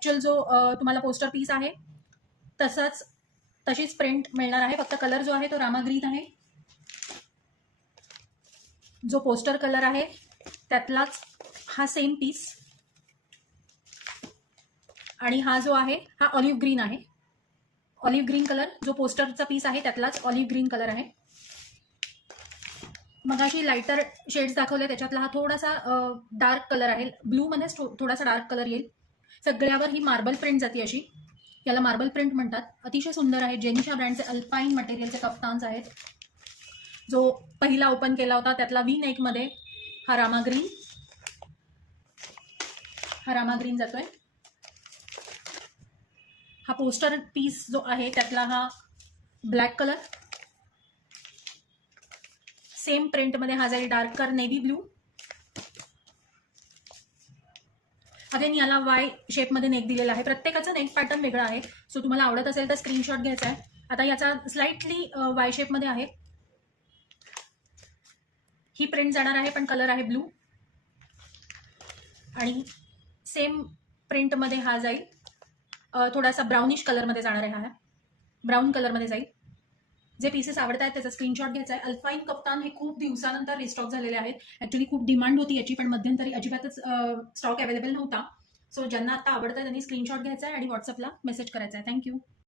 Actual जो तुम्हाला poster piece आहे तशीच प्रिंट मिळणार आहे, फक्त कलर जो आहे तो रामा ग्रीन आहे. जो पोस्टर कलर आहे त्यातलाच हा सेम पीस, आणि हा जो आहे हा ऑलिव्ह ग्रीन आहे. ऑलिव्ह ग्रीन कलर जो पोस्टरचा पीस आहे त्यातलाच ऑलिव्ह ग्रीन कलर आहे. मग अशी लाइटर शेड्स दाखवले, त्याच्यातला हा थोडासा डार्क कलर आहे, ब्लू मध्येच थोडासा डार्क कलर येईल. सगळ्यावर ही मार्बल प्रिंट जाते अशी, याला मार्बल प्रिंट म्हणतात. अतिशय सुंदर आहे. जेनिशा ब्रँडचे अल्पाईन मटेरियलचे कफ्तान्स आहेत. जो पहिला ओपन केला होता त्यातला वी नेक मध्ये हा रामा ग्रीन जातोय. हा पोस्टर पीस जो आहे त्यातला हा ब्लॅक कलर, सेम प्रिंट मध्ये हा जाईल डार्कर नेव्ही ब्लू. अगेन याला वाय शेप मध्ये नेक दिलेला आहे. प्रत्येकाचा नेक पॅटर्न वेगळा आहे, सो तुम्हाला आवडत असेल तर स्क्रीनशॉट घ्यायचा आहे. आता याचा स्लाइटली वाय शेप मध्ये आहे. ही प्रिंट जाणार आहे पण कलर आहे ब्लू, आणि सेम प्रिंट मध्ये हा जाईल थोडासा ब्राउनिश कलर मध्ये जाणार आहे. हा ब्राऊन कलर मध्ये जाईल. जे पीसेस आवडत आहेत त्याचा स्क्रीनशॉट घ्यायचा आहे. अल्पाईन कप्तान हे खूप दिवसानंतर रिस्टॉक झालेले आहेत. ऍक्च्युली खूप डिमांड होती याची, पण मध्यंतरी अजिबातच स्टॉक अवेलेबल नव्हता. सो ज्यांना आता आवडतं त्यांनी स्क्रीनशॉट घ्यायचा आहे आणि व्हॉट्सअपला मेसेज करायचा आहे. थँक्यू.